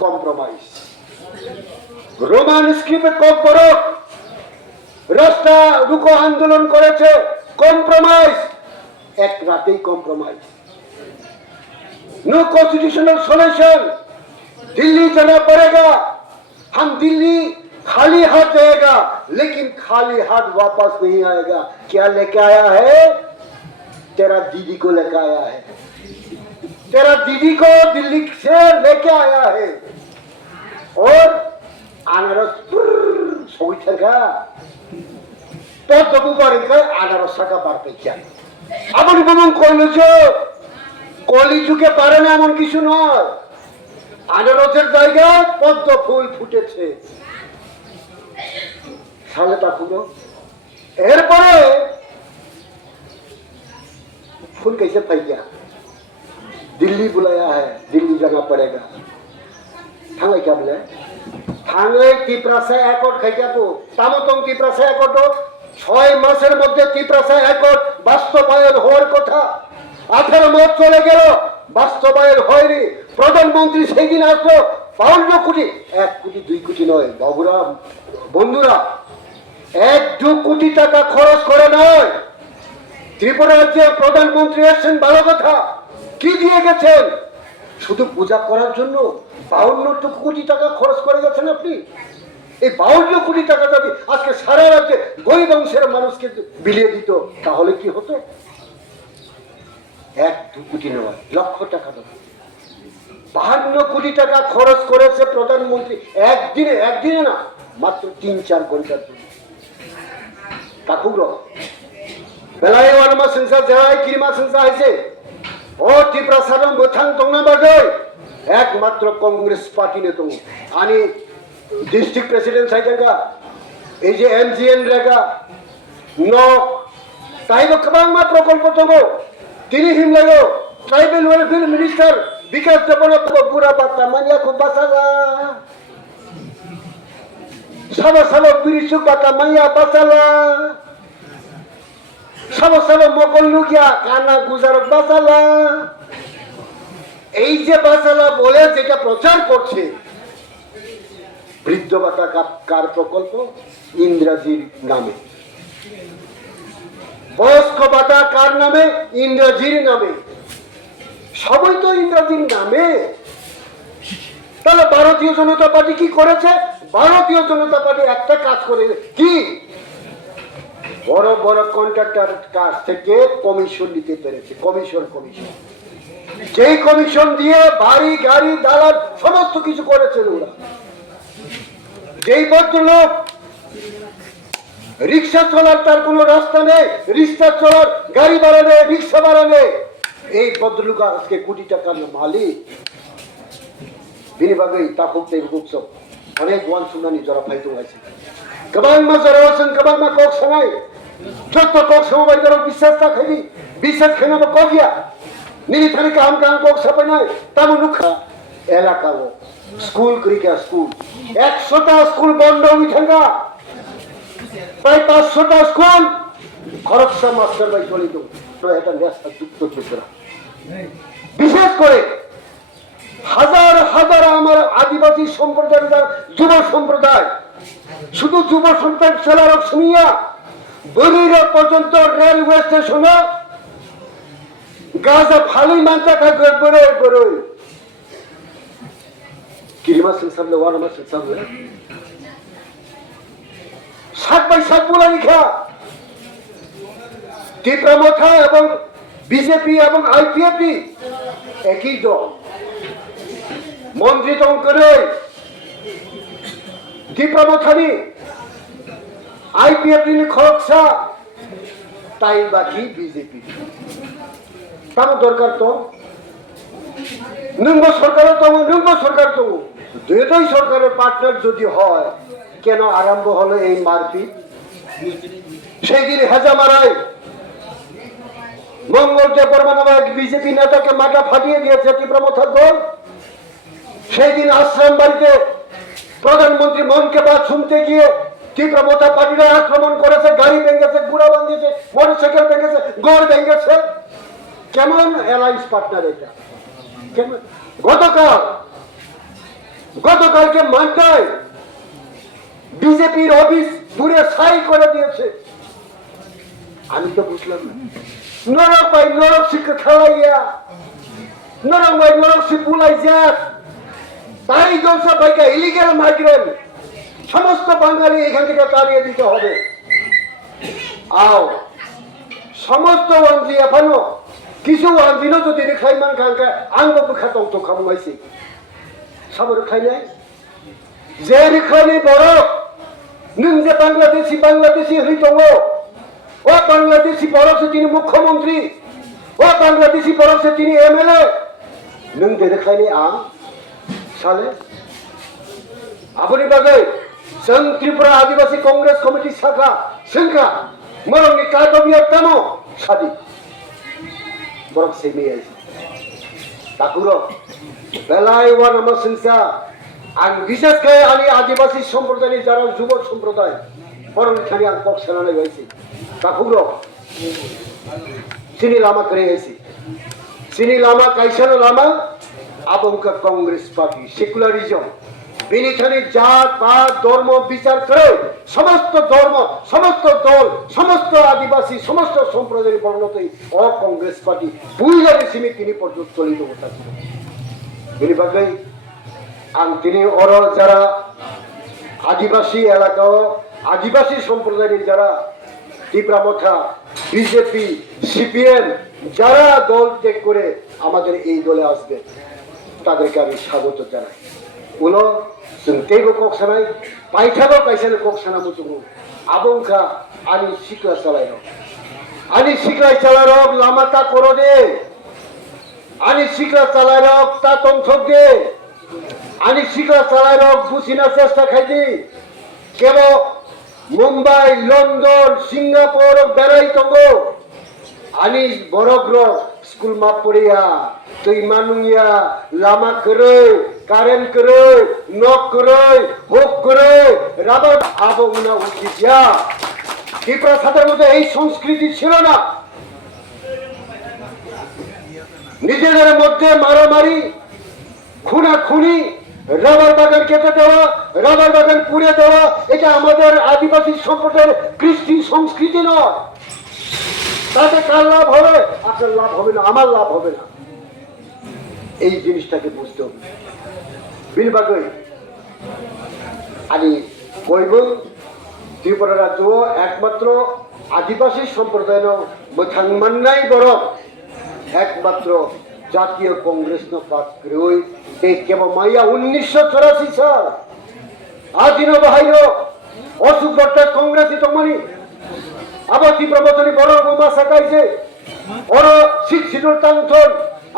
Compromise. Roman স্ক্রিপে Kokborok রাস্তা রুকো আন্দোলন করেছে, কম্প্রোমাইজ, এক রাতেই compromise. No constitutional solution, Delhi जाना पड़ेगा, हम दिल्ली खाली हाथ जाएगा लेकिन खाली हाथ वापस नहीं आएगा। क्या लेके आया है? तेरा दीदी को लेके आया है, तेरा दीदी को दिल्ली से लेके आया है। और अनारस सोचेगा तो तबु करेगा अनारस का बार पे क्या अपन बमन কইলো কলিযুগে পারে না এমন কিছু নয়। আনারসের জায়গায় পদ্ম ফুল ফুটেছে, সালে তা ফুলো। এরপরে फूल कैसे फैल गया? दिल्ली बुलाया है, दिल्ली जाना पड़ेगा। थांगे क्या बोले? थांगे तिप्रासा एकट खाइया तो तामतम तिप्रासा एकट 6 মাসের মধ্যে তিপ্রাসা একট বাস্তবায়ন হওয়ার কথা। 18 মাস চলে গেল, বাস্তবায়ন হয়নি। প্রধানমন্ত্রী সেই দিন আসলো 52 কোটি, 1 কোটি 2 কোটি নয় বাবুরা, বন্ধুরা, 1-2 কোটি টাকা খরচ করে নয়। ত্রিপুরা রাজ্যে প্রধানমন্ত্রী এসেছেন, ভালো কথা, কি দিয়ে গেছেন? শুধু পূজা করার জন্য 52 কোটি টাকা খরচ করে গেছেন আপনি। এই 52 কোটি টাকা যদি আজকে সারা রাজ্যে গরিব অংশের মানুষকে বিলিয়ে দিত তাহলে কি হতো? 1-2 কোটি নয়, লক্ষ টাকা দেবে। 52 কোটি টাকা খরচ করেছে প্রধানমন্ত্রী একদিনে না, মাত্র 3-4 ঘন্টার জন্য। কাকুগ্র বেলায় ওয়ানমা সংসার যাই কিমা সংসার হয়েছে ও ত্রিপ্রাসাদ মোথাং দংনা বাগৈ একমাত্র কংগ্রেস পার্টি নে তো আনি ডিস্ট্রিক্ট প্রেসিডেন্ট সাইজাঙ্গা এই যে এমজিএন রেগা নক তাইবো गोबां প্রকল্প দङ। তিনি হিমলাগো ট্রাইবেল ওয়েলফেয়ার মিনিস্টার বিকাশ দেবনাথ বুড়া বাতা মানিয়া খুব বাসালা সাবা সাবা বিরিসুক বাতা মাইয়া বাসালা সাবা সাবা মকল লুকিয়া কানা গুজারক বাসালা। এই যে বাসালা বলে যেটা প্রচার করছে, বৃদ্ধ ভাতা কার প্রকল্প? ইন্দ্রাজির নামে। বয়স্ক ভাতা কার নামে? ইন্দ্রাজির নামে। সবই তো ইন্দ্রাজির নামে। তাহলে ভারতীয় জনতা পার্টি কি করেছে? ভারতীয় জনতা পার্টি একটা কাজ করে, কি বড় বড় কন্ট্রাক্টর কাছ থেকে কমিশন নিতে পেরেছে। কমিশন যেই কমিশন দিয়ে বাড়ি গাড়ি দালাল সমস্ত কিছু করেছেন ওরা। যেই ভদ্রলোক রিক্সা চলার তার কোন রাস্তা নেই, রিক্সা চলার গাড়ি ভাড়া নেই, রিক্সা ভাড়া নেই, এই ভদ্রলোক আজকে কোটি টাকার মালিক। বিনিভাগে তাপুক উৎসব অনেক ওয়ান শুনানি যারা ফাইতো আছে गोबां मा जरावसन गोबां मा कक संगाय जत कक संबाय जरा বিশ্বাস ता खाबि বিশ্বাস खानाबो कगिया निनि थाने काम कक सपायनाय तामु नुखा एलाकाओ स्कुल क्रिका स्कुल 100টা स्कुल बन्द হইথাঙ্গা প্রায় 500টা स्कुल খরচা মাস্টার ভাই চলিত এটা নেশা যুক্ত ত্রিপুরা। বিশেষ করে হাজার হাজার আমার আদিবাসী সম্প্রদায়ের যুব সম্প্রদায়, শুধু যুব সম্প্রদায় চালারক শুনিয়া বরিরা পর্যন্ত রেলওয়ে স্টেশনে গাজা ফালি মানতা থাকবে বড় বড় কিরিমা সংসাবলে ওয়ারমা সংসাবলে 7/7 বলা লিখা টিপ্রামথা এবং বিজেপি এবং আইপিএফটি একই দল মন্ত্রী দল করে টিপ্রামথানি আইপিএফটি নি খরচা তাই বাকি বিজেপি তার দরকার তো নঙ্গ সরকার তো দুটোই সরকারের পার্টনার যদি হয় কেন আরম্ভ হলো এই মারপিট? সেই দিন হেজা মারায় মঙ্গলদেব বর্মা নামক বিজেপি নেতাকে মাথা ফাটিয়ে দিয়েছে তীব্রমথার দল। সেই দিন আশ্রম বাড়িতে প্রধানমন্ত্রী মন কে বাত শুনতে গিয়ে তীব্রমথা পার্টিরা আক্রমণ করেছে, গাড়ি ভেঙেছে, গুড়া ভাঙিয়েছে, মোটরসাইকেল ভেঙেছে, গড় ভেঙেছে। কেমন অ্যালায়েন্স পার্টনার এটা? কেমন? গতকাল গতকালকে মান্টায় বিজেপির অফিস পুরে ছাই করে দিয়েছে। আমি তো বুঝলাম না, নরক ভাই নরক শিক্ষা খেলাইয়া নরক ভাই নরক শিখ বুলাই যাক তাই জলসা ভাইকে ইলিগেল মাইগ্রেন্ট সমস্ত বাঙালি এখান থেকে তাড়িয়ে দিতে হবে। আও সমস্ত ওয়ানজি এখনো কিছু ওয়ানজিনও যদি রেখাই মান খাঙ্কা আঙ্গ খাতং তো খামাইছি সাবর খাই নাই যে রেখানি বড় নों যে বাংলাদেশি হই দङ ও বাংলাদেশি বড়ছে তিনি মুখ্যমন্ত্রী ও বাংলাদেশি বড়ছে তিনি এমএলএ नों যে রেখানি আং সালে আপনি বাগে जों त्रिपुरा आदिवासी कांग्रेस कमिटी शाखा सिंखा मरंनि कादबिया तमो सादि बरक सेमी आइस ताकुरो बेलाय वन हम सिंसा आं विशेष के आनि आदिवासी सम्प्रदायनि जारा जुब सम्प्रदाय बरंनि खानि आं पक्ष लानाय बायसि ताकुरो सिनि लामा करे आइसि सिनि लामा काइसानो लामा आबंका कांग्रेस पार्टी सेकुलारिज्म বিনিখানে জাত পাত ধর্ম বিচার করে সমস্ত ধর্ম সমস্ত দল সমস্ত আদিবাসী সমস্ত সম্প্রদায়ের বর্ণতই অ কংগ্রেস পার্টি বুইলারে সিমি তিনি পর্যন্ত চলিত কথা ছিল তিনি বাগাই আং তিনি অর যারা আদিবাসী এলাকা আদিবাসী সম্প্রদায়ের যারা তীব্রামথা বিজেপি সিপিএম যারা দল ত্যাগ করে আমাদের এই দলে আসবে তাদেরকে আমি স্বাগত জানাই उलो जों तेगो कक्सानाय बायथाबो काइसानो कक्साना मुजुगु आबंखा आनि सिक्ला चालायनो आनि सिक्ला चालायनो लामाता करो दे आनि सिक्ला चालायनो ता तंथक दे आनि सिक्ला चालायनो बुसिना चेष्टा खाइदि केबो मुम्बाई लंडन सिंगापुर बेराय तंगो आनि बरग्र स्कुल मा पड़िया तै मानुंगिया लामा करे কারেন্ট করে নক করে হুক করে রাবার আবগনা উঠিয়া ত্রিপুরা সাথের মধ্যে এই সংস্কৃতি ছিল না নিজেদের মধ্যে মারামারি খুনাখুনি রাবার বাগান কেটে দেওয়া রাবার বাগান পুড়ে দেওয়া এটা আমাদের আদিবাসী সম্প্রদায়ের কৃষ্টি সংস্কৃতি নয় তাতে কার লাভ হবে আপনার লাভ হবে না আমার লাভ হবে না এই জিনিসটাকে বুঝতে হবে बिलबागै आनी बयबो त्रिपुरा राज्य एकमात्र आदिवासी सम्प्रदाय मोथां माननाय बरक एकमात्र जातीय कांग्रेस पात्रोय बे केबो माया 1984 साल आदिनो बाहायनो अशोक भट्टाचार्य कांग्रेस तमानी आबो त्रिपुरा बतनि बड़ गोमा साकाइजे और शिक्षित तांथन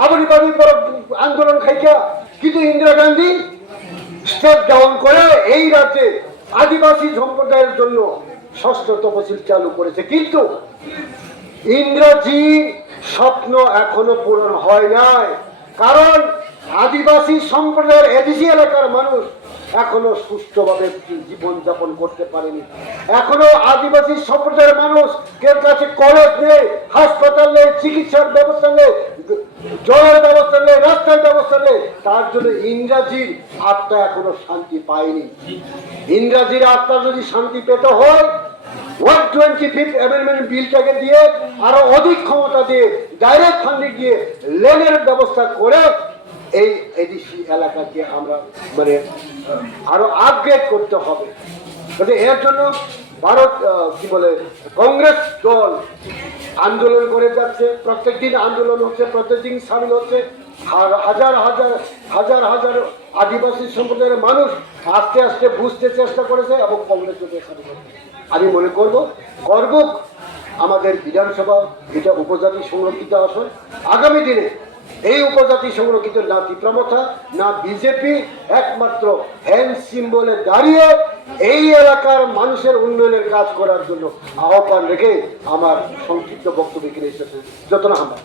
आबनि बाबी पर आंदोलन खाइका কিন্তু ইন্দিরা গান্ধী স্টেপ ডাউন করে এই রাজ্যে আদিবাসী সম্প্রদায়ের জন্য ষষ্ঠ তফসিল চালু করেছে কিন্তু ইন্দিরাজির স্বপ্ন এখনো পূরণ হয় নাই কারণ আদিবাসী সম্প্রদায়ের এডিসি এলাকার মানুষ এখনো সুষ্ঠুভাবে জীবন যাপন করতে পারেনি এখনো আদিবাসী সম্প্রদায়ের মানুষ এর কাছে কলেজ নেই হাসপাতাল নেই চিকিৎসার ব্যবস্থা নেই জলের ব্যবস্থা নেই রাস্তার ব্যবস্থা নেই তার জন্য ইংরাজির আত্মা এখনো শান্তি পায়নি ইংরাজির আত্মা যদি শান্তি পেতে হয় 125th অ্যামেন্ডমেন্ট বিলটাকে দিয়ে আরো অধিক ক্ষমতা দিয়ে ডাইরেক্ট ফান্ডিং দিয়ে লেনের ব্যবস্থা করে এই এডিসি এলাকাকে আমরা মানে আরো আপগ্রেড করতে হবে এর জন্য ভারত কি বলে কংগ্রেস দল আন্দোলন করে যাচ্ছে প্রত্যেক দিন আন্দোলন হচ্ছে প্রত্যেক দিন সামিল হচ্ছে হাজার হাজার হাজার হাজার আদিবাসী সম্প্রদায়ের মানুষ আস্তে আস্তে বুঝতে চেষ্টা করেছে এবং কংগ্রেস আমি মনে করব আমাদের বিধানসভা এটা উপজাতি সংরক্ষিত আসন আগামী দিনে এই উপজাতি সংরক্ষিত না তীব্রামথা না বিজেপি একমাত্র হ্যান্ড সিম্বলে দাঁড়িয়ে এই এলাকার মানুষের উন্নয়নের কাজ করার জন্য আহ্বান রেখে আমার সংক্ষিপ্ত বক্তব্য এখানে এসেছে যত না আমরা